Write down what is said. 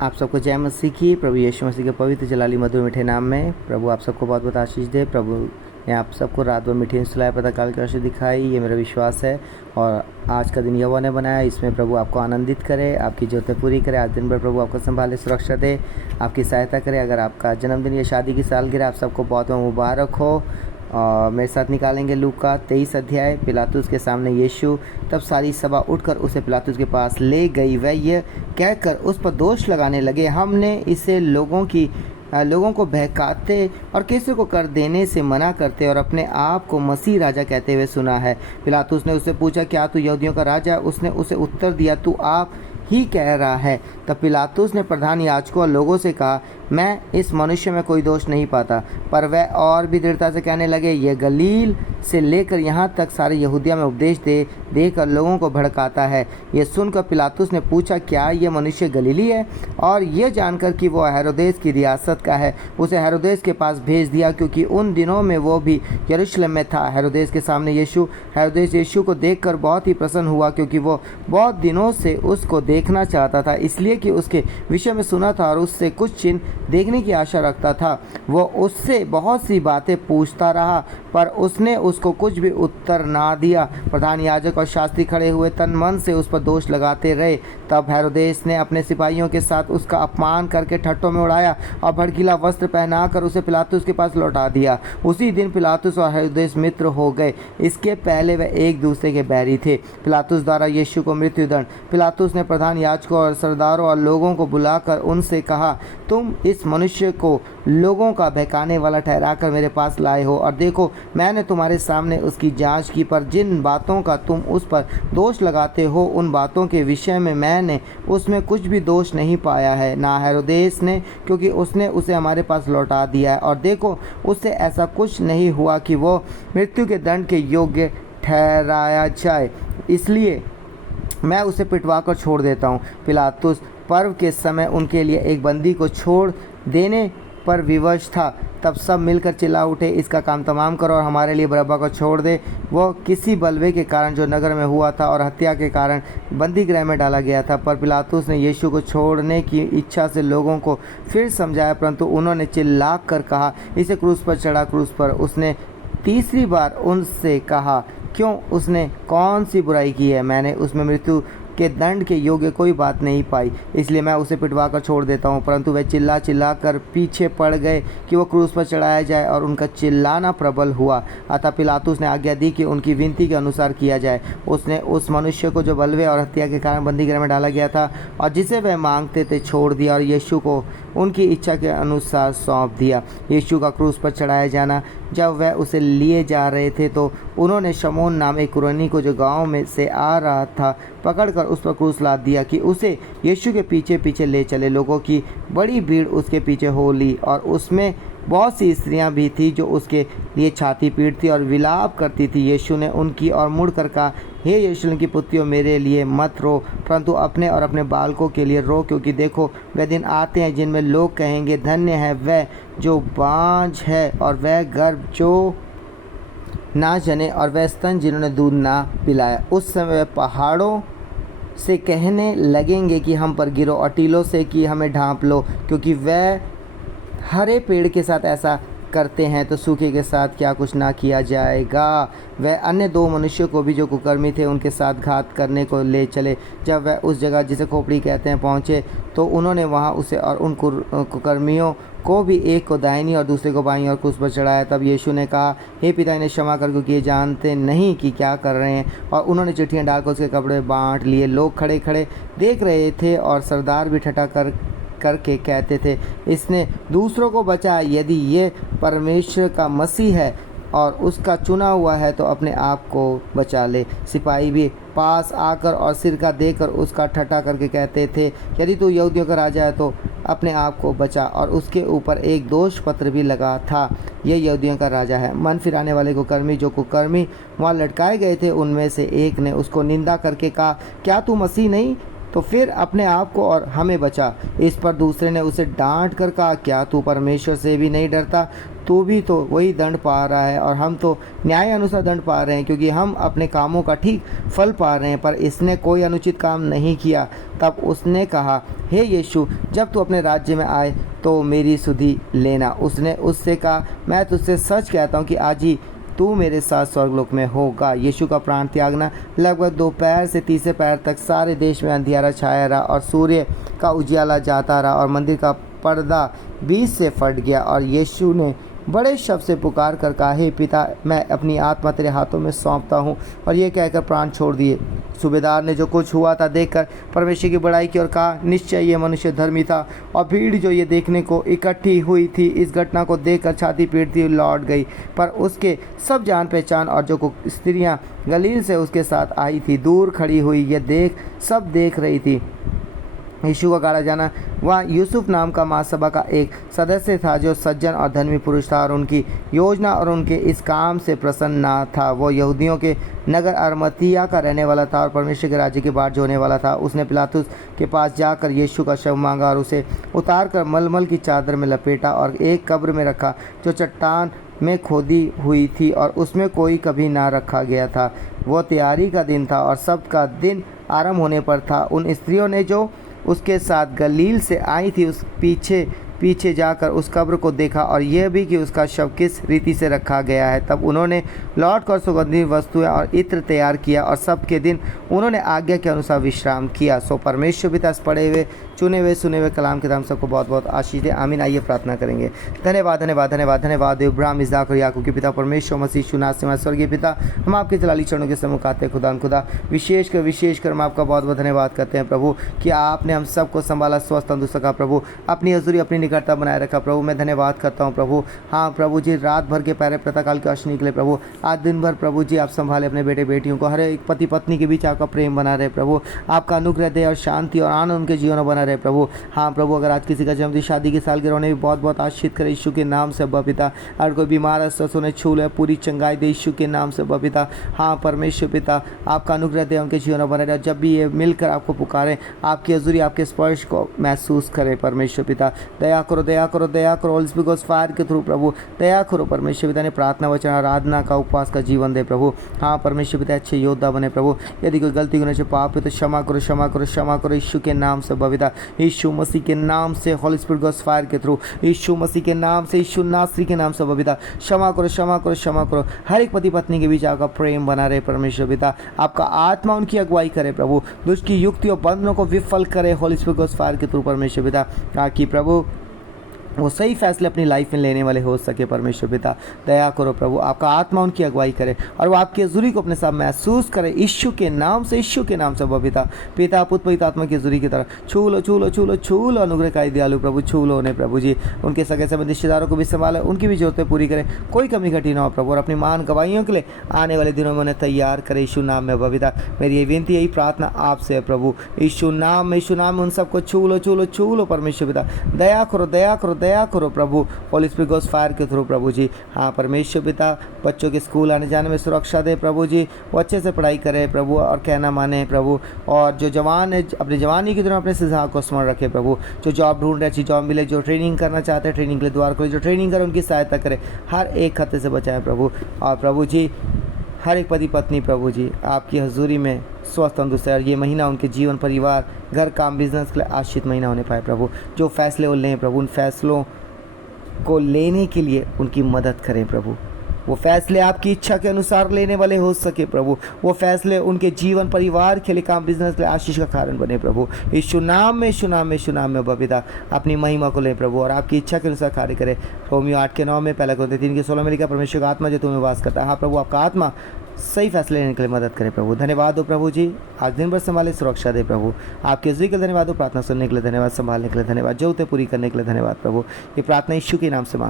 आप सबको जय मसीह की। प्रभु यीशु मसीह के पवित्र जलाली मधुर मीठे नाम में प्रभु आप सबको बहुत बहुत आशीष दे। प्रभु ने आप सबको रात भर मीठी सुलाया, पता काल की आशीष दिखाई, ये मेरा विश्वास है। और आज का दिन यहोवा ने बनाया, इसमें प्रभु आपको आनंदित करे, आपकी ज़रूरतें पूरी करे। आज दिन भर प्रभु आपको संभाले, सुरक्षा दे, आपकी सहायता करे। अगर आपका जन्मदिन या शादी की सालगिरह, आप सबको बहुत मुबारक हो। और मेरे साथ निकालेंगे लूका 23 अध्याय। पिलातुस के सामने यीशु। तब सारी सभा उठकर उसे पिलातुस के पास ले गई। वह यह कहकर उस पर दोष लगाने लगे, हमने इसे लोगों को बहकाते और कैसर को कर देने से मना करते और अपने आप को मसीह राजा कहते हुए सुना है। पिलातुस ने उससे पूछा, क्या तू यहूदियों का राजा है? उसने उसे उत्तर दिया, तू आप ही कह रहा है। तब पिलातुस ने प्रधान याजकों और लोगों से कहा, मैं इस मनुष्य में कोई दोष नहीं पाता। पर वह और भी दृढ़ता से कहने लगे, यह गलील से लेकर यहाँ तक सारे यहूदिया में उपदेश देकर लोगों को भड़काता है। यह सुनकर पिलातुस ने पूछा, क्या यह मनुष्य गलीली है? और यह जानकर कि वह हेरोदेस की रियासत का है, उसे हेरोदेस के पास भेज दिया, क्योंकि उन दिनों में वो भी यरूशलेम में था। हेरोदेस के सामने हेरोदेस यीशु को देखकर बहुत ही प्रसन्न हुआ, क्योंकि वो बहुत दिनों से उसको देखना चाहता था, इसलिए कि उसके विषय में सुना था और उससे कुछ चिन्ह देखने की आशा रखता था। वो उससे बहुत सी बातें पूछता रहा, पर उसने उसको कुछ भी उत्तर ना दिया। प्रधान याजक और शास्त्री खड़े हुए तन मन से उस पर दोष लगाते रहे। तब हेरोदेस ने अपने सिपाहियों के साथ उसका अपमान करके ठट्टों में उड़ाया और भड़कीला वस्त्र पहनाकर उसे पिलातुस के पास लौटा दिया। उसी दिन पिलातुस और हेरोदेस मित्र हो गए। इसके पहले वे एक दूसरे के बैरी थे। पिलातुस द्वारा यीशु को मृत्युदंड। पिलातुस ने प्रधान याजकों और सरदारों और लोगों को बुलाकर उनसे कहा, तुम इस मनुष्य को लोगों का बहकाने वाला ठहराकर मेरे पास लाए हो, और देखो मैंने तुम्हारे सामने उसकी जांच की, पर जिन बातों का तुम उस पर दोष लगाते हो उन बातों के विषय में मैंने उसमें कुछ भी दोष नहीं पाया है, ना हेरोदेस ने, क्योंकि उसने उसे हमारे पास लौटा दिया है। और देखो उससे ऐसा कुछ नहीं हुआ कि वो मृत्यु के दंड के योग्य ठहराया जाए, इसलिए मैं उसे पिटवा कर छोड़ देता हूँ। पिलातुस पर्व के समय उनके लिए एक बंदी को छोड़ देने पर विवश था। तब सब मिलकर चिल्ला उठे, इसका काम तमाम करो और हमारे लिए बरअब्बा को छोड़ दे। वो किसी बलवे के कारण जो नगर में हुआ था और हत्या के कारण बंदी गृह में डाला गया था। पर पिलातुस ने यीशु को छोड़ने की इच्छा से लोगों को फिर समझाया, परंतु उन्होंने चिल्ला कर कहा, इसे क्रूस पर चढ़ा, क्रूस पर। उसने तीसरी बार उनसे कहा, क्यों? उसने कौन सी बुराई की है? मैंने उसमें मृत्यु के दंड के योग्य कोई बात नहीं पाई, इसलिए मैं उसे पिटवा कर छोड़ देता हूँ। परंतु वे चिल्ला कर पीछे पड़ गए कि वो क्रूस पर चढ़ाया जाए, और उनका चिल्लाना प्रबल हुआ। अतः पिलातुस ने आज्ञा दी कि उनकी विनती के अनुसार किया जाए। उसने उस मनुष्य को जो बलवे और हत्या के कारण बंदीगृह में डाला गया था और जिसे वह मांगते थे, छोड़ दिया और यीशु को उनकी इच्छा के अनुसार सौंप दिया। यीशु का क्रूस पर चढ़ाया जाना। जब वह उसे लिए जा रहे थे तो उन्होंने शमौन नाम एक कुरैनी को, जो गांव में से आ रहा था, पकड़कर उस पर क्रूस लाद दिया कि उसे यीशु के पीछे पीछे ले चले। लोगों की बड़ी भीड़ उसके पीछे हो ली, और उसमें बहुत सी स्त्रियां भी थी जो उसके लिए छाती पीटती और विलाप करती थी। यीशु ने उनकी और मुड़कर कहा, हे यरूशलेम की पुत्रियों, मेरे लिए मत रो, परंतु अपने और अपने बालकों के लिए रो, क्योंकि देखो वह दिन आते हैं जिनमें लोग कहेंगे, धन्य है वह जो बाँझ है और वह गर्भ जो ना जने और वह स्तन जिन्होंने दूध ना पिलाया। उस समय पहाड़ों से कहने लगेंगे कि हम पर गिरो, और टीलों से कि हमें ढांप लो, क्योंकि वह हरे पेड़ के साथ ऐसा करते हैं तो सूखे के साथ क्या कुछ ना किया जाएगा। वह अन्य दो मनुष्यों को भी जो कुकर्मी थे उनके साथ घात करने को ले चले। जब वह उस जगह जिसे खोपड़ी कहते हैं पहुँचे, तो उन्होंने वहाँ उसे और उन कुकर्मियों को भी, एक को दाहिनी और दूसरे को बाईं और क्रूस पर चढ़ाया। तब यीशु ने कहा, हे पिता, इन्हें क्षमा कर, क्योंकि ये जानते नहीं कि क्या कर रहे हैं। और उन्होंने चिट्ठियाँ डालकर उसके कपड़े बांट लिए। लोग खड़े खड़े देख रहे थे, और सरदार भी ठट्ठा करके कहते थे, इसने दूसरों को बचाया। यदि ये परमेश्वर का मसीह है और उसका चुना हुआ है तो अपने आप को बचा ले। सिपाही भी पास आकर और सिरका देकर उसका ठट्ठा करके कहते थे, यदि तू यहूदियों का राजा है तो अपने आप को बचा। और उसके ऊपर एक दोष पत्र भी लगा था, यह यहूदियों का राजा है। मन फिराने वाले कुकर्मी, जो कुकर्मी वहाँ लटकाए गए थे, उनमें से एक ने उसको निंदा करके कहा, क्या तू मसीह नहीं? तो फिर अपने आप को और हमें बचा। इस पर दूसरे ने उसे डांट कर कहा, क्या तू परमेश्वर से भी नहीं डरता? तू भी तो वही दंड पा रहा है और हम तो न्याय अनुसार दंड पा रहे हैं, क्योंकि हम अपने कामों का ठीक फल पा रहे हैं, पर इसने कोई अनुचित काम नहीं किया। तब उसने कहा, हे यीशु, जब तू अपने राज्य में आए तो मेरी सुधि लेना। उसने उससे कहा, मैं तुझसे सच कहता हूँ कि आज ही तू मेरे साथ स्वर्गलोक में होगा। यीशु का प्राण त्यागना लगभग दोपहर से तीसरे पहर तक सारे देश में अंधियारा छाया रहा और सूर्य का उजियाला जाता रहा और मंदिर का पर्दा बीच से फट गया। और यीशु ने बड़े शब्द से पुकार कर कहा, हे पिता, मैं अपनी आत्मा तेरे हाथों में सौंपता हूँ। और ये कहकर प्राण छोड़ दिए। सूबेदार ने जो कुछ हुआ था देखकर परमेश्वर की बड़ाई की और कहा, निश्चय ये मनुष्य धर्मी था। और भीड़ जो ये देखने को इकट्ठी हुई थी इस घटना को देखकर छाती पीटती हुई लौट गई, पर उसके सब जान पहचान और जो स्त्रियां गलील से उसके साथ आई थी दूर खड़ी हुई ये सब देख रही थी। यीशु का गाड़ा जाना। वहाँ यूसुफ नाम का महासभा का एक सदस्य था जो सज्जन और धर्मी पुरुष था और उनकी योजना और उनके इस काम से प्रसन्न ना था। वो यहूदियों के नगर अरमतिया का रहने वाला था और परमेश्वर के राज्य के बाट जोने वाला था। उसने पिलातुस के पास जाकर यीशु का शव मांगा और उसे उतार कर मलमल की चादर में लपेटा और एक कब्र में रखा जो चट्टान में खोदी हुई थी और उसमें कोई कभी ना रखा गया था। वो तैयारी का दिन था और सबका दिन आरंभ होने पर था। उन स्त्रियों ने जो उसके साथ गलील से आई थी उस पीछे जाकर उस कब्र को देखा और यह भी कि उसका शव किस रीति से रखा गया है। तब उन्होंने लौटकर सुगंधित वस्तुएं और इत्र तैयार किया और सबके दिन उन्होंने आज्ञा के अनुसार विश्राम किया। सो परमेश्वर पिता पढ़े हुए चुने हुए सुने हुए कलाम के नाम सबको बहुत बहुत आशीष दे। आमीन। आइए प्रार्थना करेंगे। धन्यवाद धन्यवाद धन्यवाद धन्यवाद इब्राहिम इस्हाक और याकूब के पिता परमेश्वर मसीह शुनासिमा स्वर्गीय पिता, हम आपके जलाली चरणों के सम्मुख आते हैं। खुदा विशेषकर हम आपका बहुत बहुत धन्यवाद करते हैं प्रभु कि आपने हम सबको संभाला, स्वस्थ तंदुरुस्त रखा प्रभु, अपनी हजूरी अपनी निकटता बनाए रखा प्रभु। मैं धन्यवाद करता हूँ प्रभु। हाँ प्रभु जी, रात भर के पहरे प्रातःकाल के अश्व निकले प्रभु, आज दिन भर प्रभु जी आप संभाले अपने बेटे बेटियों को, हर एक पति पत्नी के बीच आपका प्रेम बना रहे प्रभु, आपका अनुग्रह दे और शांति और आनंद उनके जीवन में बना रहे प्रभु। हाँ प्रभु, अगर आज किसी का जन्मदिन शादी की सालगिरह होने भी बहुत बहुत आशीष करे यीशु के नाम से अब्बा पिता। अगर कोई बीमार है स्वस्थ होने छू ले, पूरी चंगाई दे यीशु के नाम से अब्बा पिता। हाँ परमेश्वर पिता, आपका अनुग्रह दे उनके जीवन में बना रहे, जब भी ये मिलकर आपको पुकारें आपकी हजूरी आपके स्पर्श को महसूस करें परमेश्वर पिता। दया करो दया करो दया करो होली स्पिरिट गॉड फायर के थ्रू प्रभु दया करो परमेश्वर पिता ने प्रार्थना वचन आराधना का उपवास का जीवन दे प्रभु। हाँ परमेश्वर पिता, अच्छे योद्धा बने प्रभु। यदि कोई गलती करने से पाप है तो क्षमा करो क्षमा करो क्षमा करो यीशु के नाम से बविता, यीशु मसीह के नाम से होली स्पिरिट गॉड फायर के थ्रू, यीशु मसीह के नाम से, यीशु नासरी के नाम से बविता, क्षमा करो क्षमा करो क्षमा करो। हर एक पति पत्नी के बीच आपका प्रेम बना रहे परमेश्वर पिता, आपका आत्मा उनकी अगुवाई करे प्रभु, दुष्ट की युक्ति और बंधनों को विफल करे होली स्पिरिट गॉड फायर के थ्रू परमेश्वर पिता, ताकि प्रभु वो सही फैसले अपनी लाइफ में लेने वाले हो सके परमेश्वर पिता। दया करो प्रभु, आपका आत्मा उनकी अगुवाई करे और वो आपकी हजूरी को अपने साथ महसूस करे यीशु के नाम से, यीशु के नाम से पिता पिता पुत्र पवित्र आत्मा की हजूरी की तरह छू लो छू लो छू लो छू लो। अनुग्रह का दयालु प्रभु, छू लो उन्हें प्रभु जी, उनके सगे समय रिश्तेदारों को भी संभाले, उनकी भी जरूरतें पूरी करें, कोई कमी घटी ना हो प्रभु, और अपनी महान गवाहियों के लिए आने वाले दिनों में उन्हें तैयार करे यीशु नाम में पिता। मेरी ये विनती यही प्रार्थना आपसे है प्रभु, यीशु नाम में उन सबको छू लो छू लो छू लो परमेश्वर पिता। दया करो दया करो दया करो प्रभु होली स्पिरिट गॉड फायर के थ्रू प्रभु जी। हाँ परमेश्वर पिता, बच्चों के स्कूल आने जाने में सुरक्षा दे प्रभु जी, वो अच्छे से पढ़ाई करे प्रभु और कहना माने प्रभु, और जो जवान है अपनी जवानी की तरह अपने सिद्धांत को स्मरण रखे प्रभु, जो जॉब ढूंढ रहे अच्छी जॉब मिले, जो ट्रेनिंग करना चाहते हैं ट्रेनिंग के लिए द्वार खोले, जो ट्रेनिंग करे उनकी सहायता करे, हर एक खतरे से बचाए प्रभु। और प्रभु जी हर एक पति पत्नी प्रभु जी आपकी हजूरी में स्वस्थ तंदुरुस्त है और ये महीना उनके जीवन परिवार घर काम बिजनेस के लिए आशीष महीना होने पाए प्रभु। जो फैसले वो लें प्रभु, उन फैसलों को लेने के लिए उनकी मदद करें प्रभु, वो फैसले आपकी इच्छा के अनुसार लेने वाले हो सके प्रभु, वो फैसले उनके जीवन परिवार के लिए काम बिजनेस के लिए आशीष का कारण बने प्रभु। यीशु नाम में यीशु नाम में यीशु नाम में पिता अपनी महिमा को लें प्रभु और आपकी इच्छा के अनुसार कार्य करें। रोमियो 8:9 में, पहला कोरिन्थियों 3:16 में लिखा, परमेश्वर का आत्मा जो तुम्हें वास करता है। हाँ प्रभु, आपका आत्मा सही फैसले लेने के लिए मदद करें प्रभु। धन्यवाद हो प्रभु जी, आज दिन भर संभाले सुरक्षा दे प्रभु, आपके हजूरी के लिए धन्यवाद हो, प्रार्थना सुनने के लिए धन्यवाद, संभालने के लिए धन्यवाद, जरूरतें पूरी करने के लिए धन्यवाद प्रभु। ये प्रार्थना यीशु के नाम से मांग